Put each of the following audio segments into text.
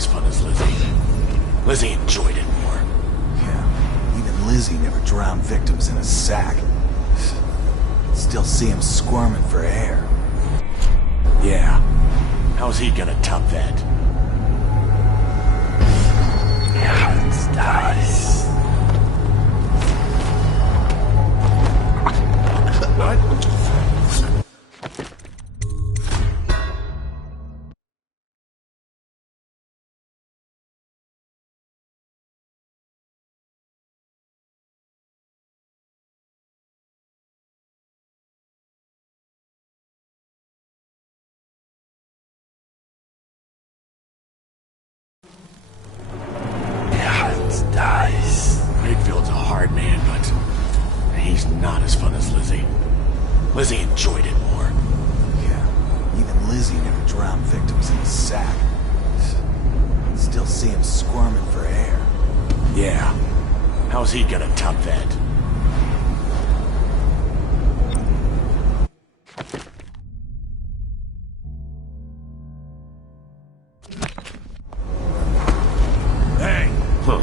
as fun as Lizzie. Lizzie enjoyed it more. Yeah, even Lizzie never drowned victims in a sack. Still see him squirming for air. Yeah. How's he gonna top that? Yeah, it's nice. What? Nice. Wakefield's a hard man, but he's not as fun as Lizzie. Lizzie enjoyed it more. Yeah, even Lizzie never drowned victims in a sack. Still see him squirming for air. Yeah. How's he gonna top that? Hey! Huh.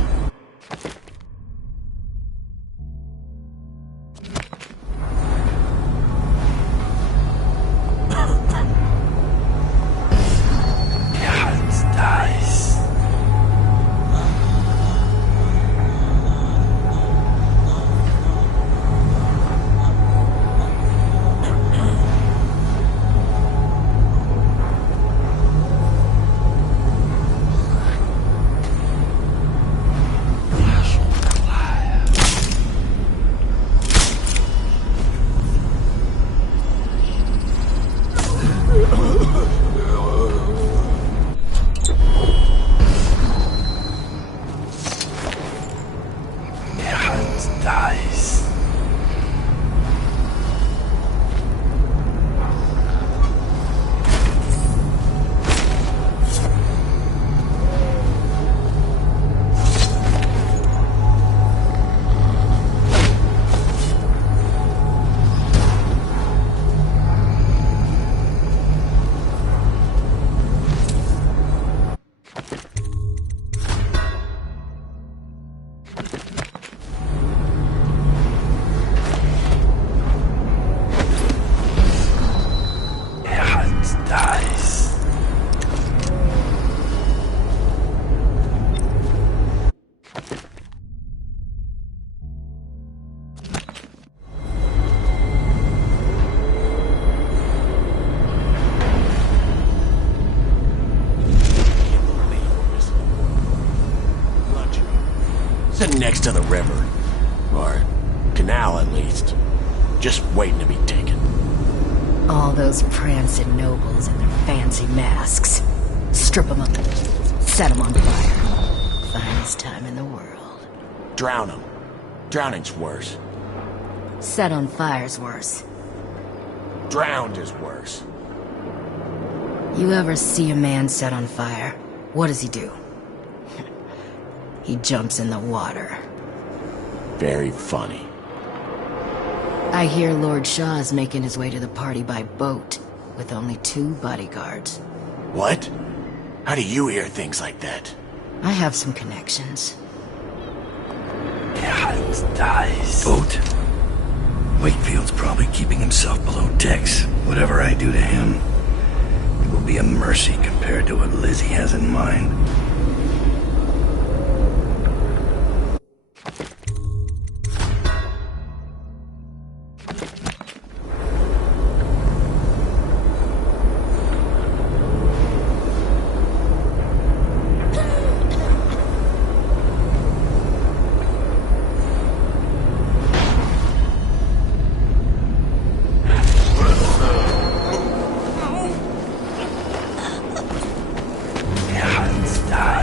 Yeah, it's nice. Sitting next to the river. Or canal, at least. Just waiting to be taken. All those prancing nobles in their fancy masks. Strip them up, set them on fire. Finest time in the world. Drown them. Drowning's worse. Set on fire's worse. Drowned is worse. You ever see a man set on fire? What does he do? He jumps in the water. Very funny. I hear Lord Shaw's making his way to the party by boat, with only 2 bodyguards. What? How do you hear things like that? I have some connections. Yeah, it's nice. Boat? Wakefield's probably keeping himself below decks. Whatever I do to him, it will be a mercy compared to what Lizzie has in mind. Yeah, it's nice.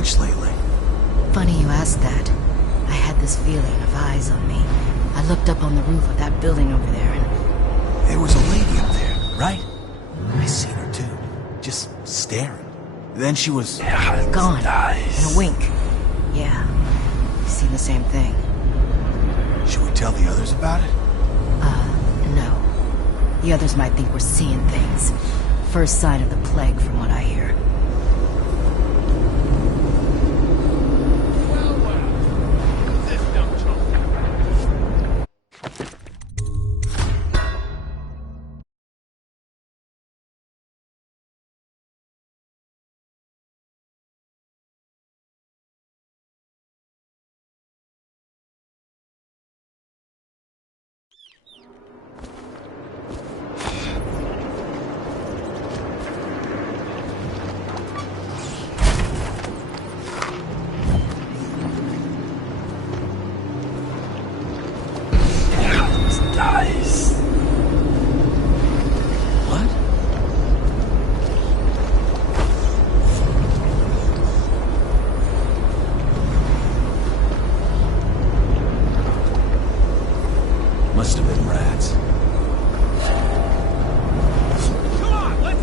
much lately? Funny you asked that. I had this feeling of eyes on me. I looked up on the roof of that building over there and... There was a lady up there, right? I seen her too. Just staring. Then she was... gone. In a wink. Yeah. You seen the same thing. Should we tell the others about it? No. The others might think we're seeing things. First sign of the plague from what I hear. Must have been rats. Come on, let's...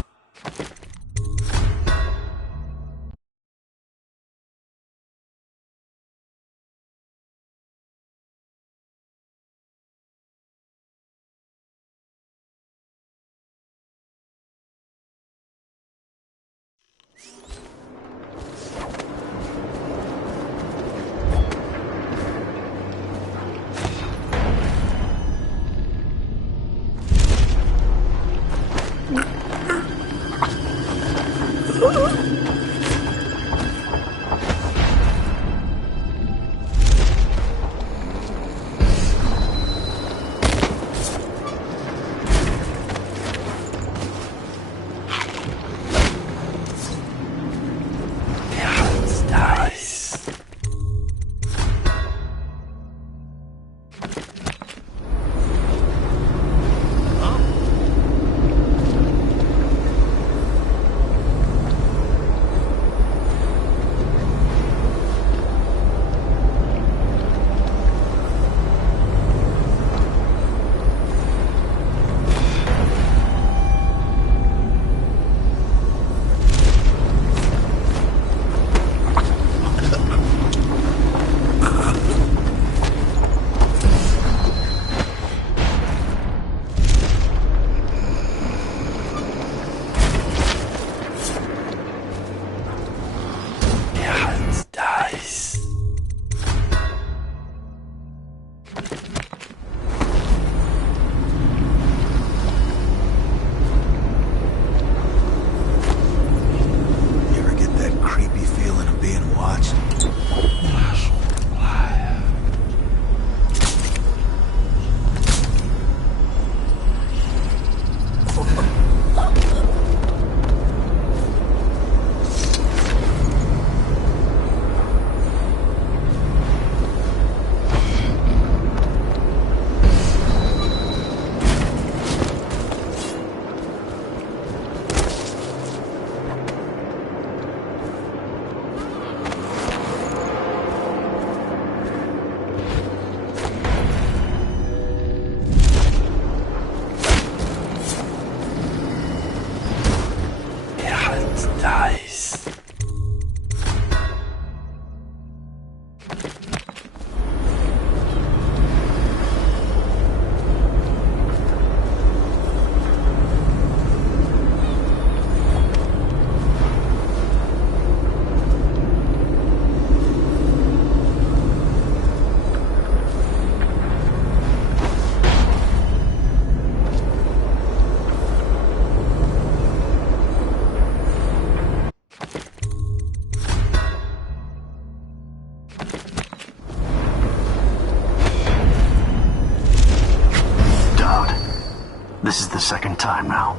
This is the second time now.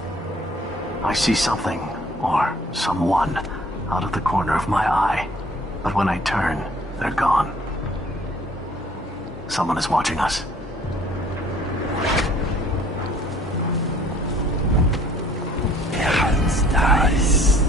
I see something, or someone, out of the corner of my eye. But when I turn, they're gone. Someone is watching us. Dice.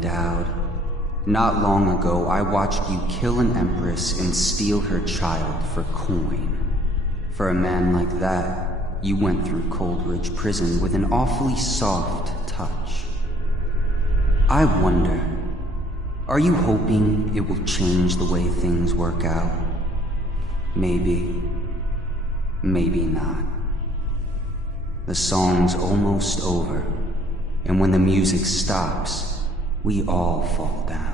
Dowd. Not long ago, I watched you kill an empress and steal her child for coin. For a man like that, you went through Coldridge Prison with an awfully soft touch. I wonder, are you hoping it will change the way things work out? Maybe. Maybe not. The song's almost over, and when the music stops, we all fall down.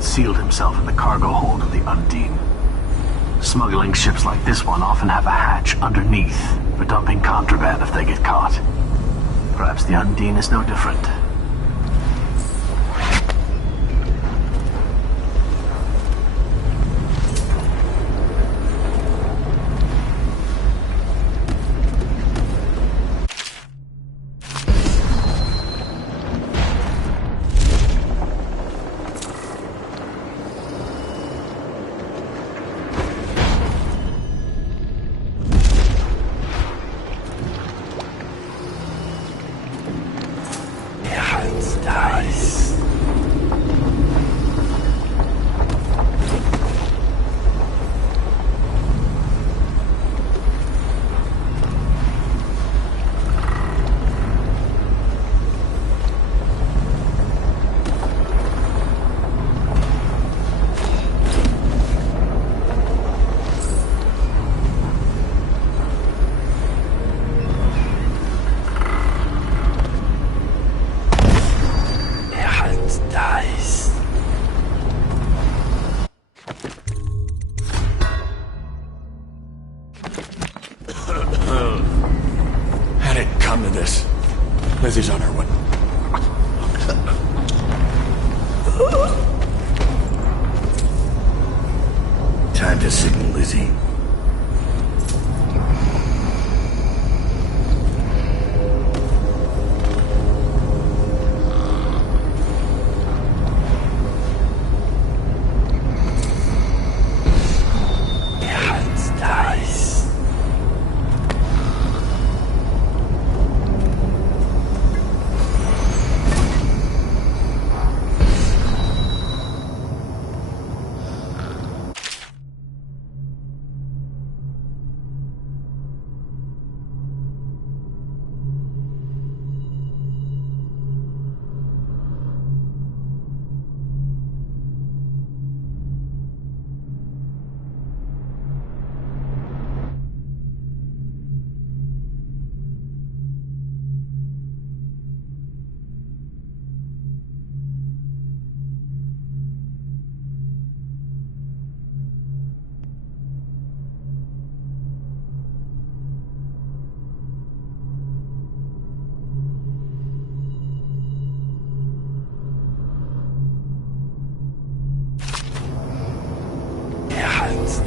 Whitefield sealed himself in the cargo hold of the Undine. Smuggling ships like this one often have a hatch underneath for dumping contraband if they get caught. Perhaps the Undine is no different. How'd it come to this? Lizzie's on her way. Time to signal Lizzie.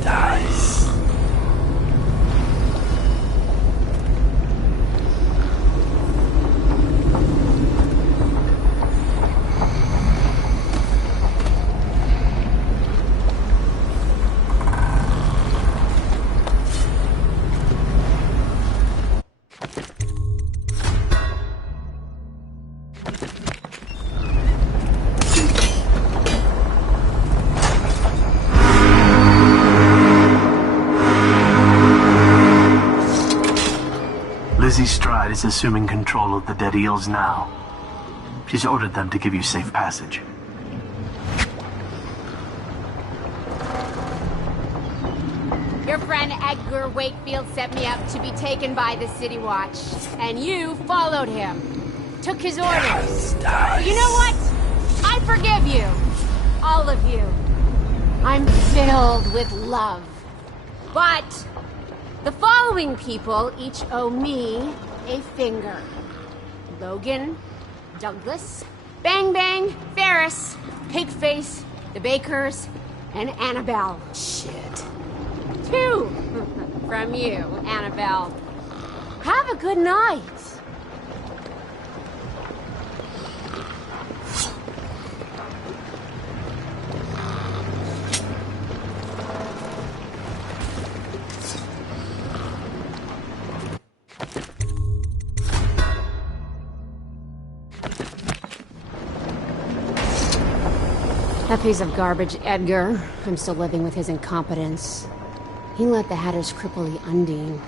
Dice. Lizzie Stride is assuming control of the Dead Eels now. She's ordered them to give you safe passage. Your friend Edgar Wakefield set me up to be taken by the City Watch, and you followed him. Took his orders. You know what? I forgive you. All of you. I'm filled with love. But the following people each owe me a finger. Logan, Douglas, Bang Bang, Ferris, Pigface, the Bakers, and Annabelle. Shit. 2 from you, Annabelle. Have a good night. That piece of garbage, Edgar. I'm still living with his incompetence. He let the Hatters cripple the Undine.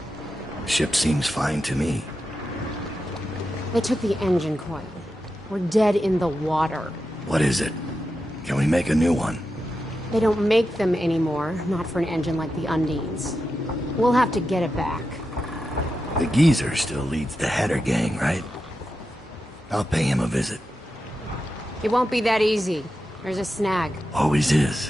Ship seems fine to me. They took the engine coil. We're dead in the water. What is it? Can we make a new one? They don't make them anymore, not for an engine like the Undine's. We'll have to get it back. The geezer still leads the Hatter gang, right? I'll pay him a visit. It won't be that easy. There's a snag. Always is.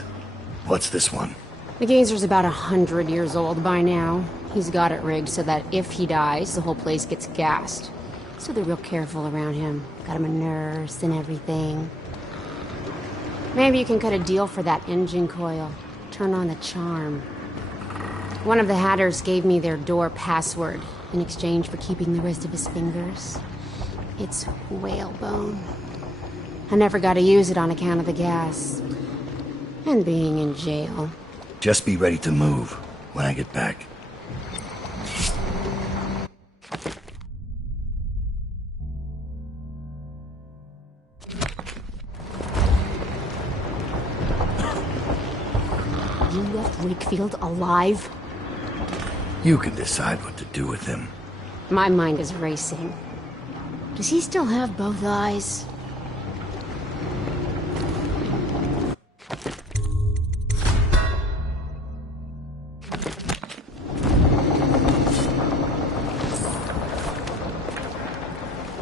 What's this one? The geyser's about 100 years old by now. He's got it rigged so that if he dies, the whole place gets gassed. So they're real careful around him. Got him a nurse and everything. Maybe you can cut a deal for that engine coil. Turn on the charm. One of the Hatters gave me their door password in exchange for keeping the rest of his fingers. It's whalebone. I never got to use it on account of the gas. And being in jail. Just be ready to move when I get back. You left Wakefield alive? You can decide what to do with him. My mind is racing. Does he still have both eyes?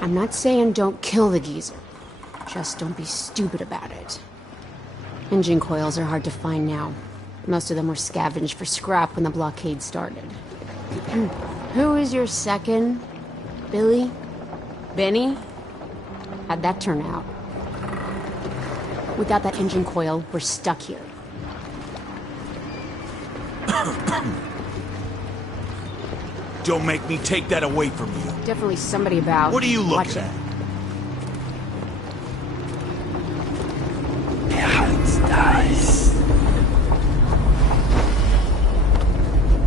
I'm not saying don't kill the geezer. Just don't be stupid about it. Engine coils are hard to find now. Most of them were scavenged for scrap when the blockade started. Who is your second? Billy? Benny? How'd that turn out? Without that engine coil, we're stuck here. Don't make me take that away from you. Definitely somebody about. What are you Watch looking it. at? Dice.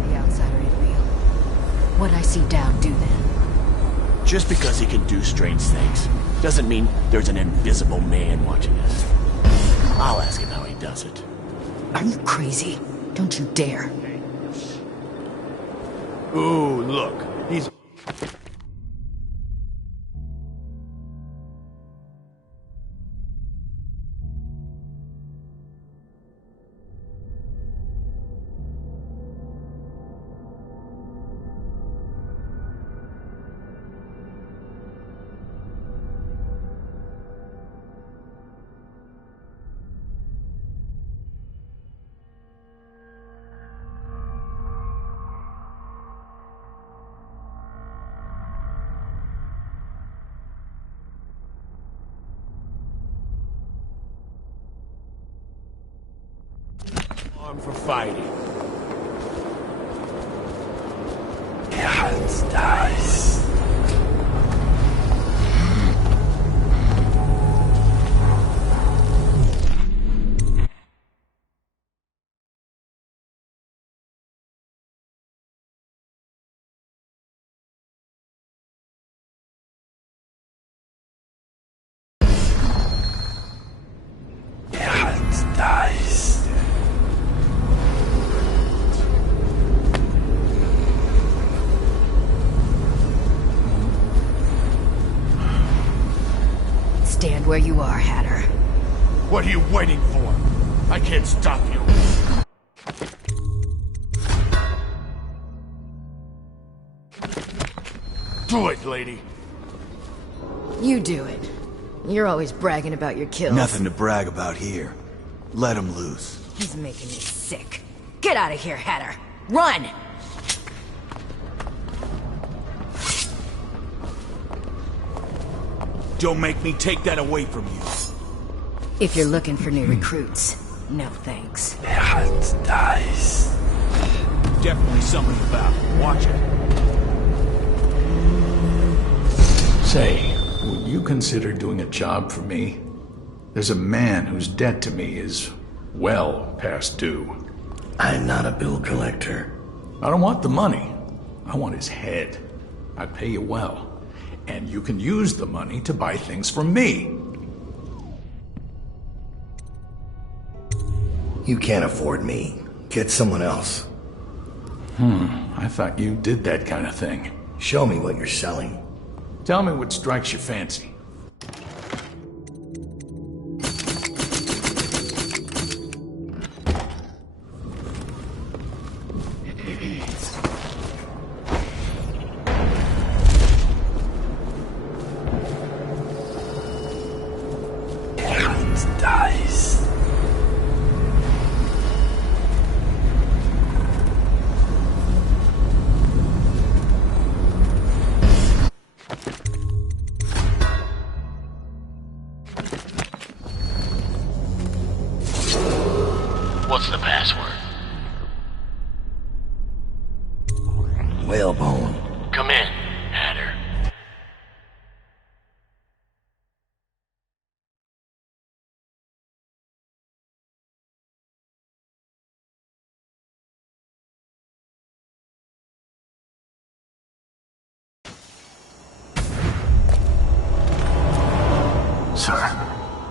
The outsider ain't real. What I see down, do then. Just because he can do strange things doesn't mean there's an invisible man watching us. I'll ask him how he does it. Are you crazy? Don't you dare. Ooh, look. He's... armed for fighting. Dice. Dice. Stand where you are, Hatter. What are you waiting for? I can't stop you. Do it, lady. You do it. You're always bragging about your kills. Nothing to brag about here. Let him loose. He's making me sick. Get out of here, Hatter. Run! Don't make me take that away from you. If you're looking for new recruits, no thanks. Dice. Definitely something about. Watch it. Say, would you consider doing a job for me? There's a man whose debt to me is well past due. I'm not a bill collector. I don't want the money. I want his head. I pay you well. And you can use the money to buy things from me. You can't afford me. Get someone else. I thought you did that kind of thing. Show me what you're selling. Tell me what strikes your fancy. Dice.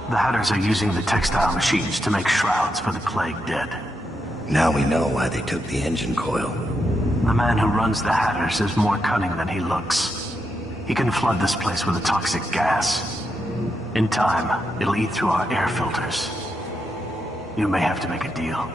The Hatters are using the textile machines to make shrouds for the plague dead. Now we know why they took the engine coil. The man who runs the Hatters is more cunning than he looks. He can flood this place with a toxic gas. In time, it'll eat through our air filters. You may have to make a deal.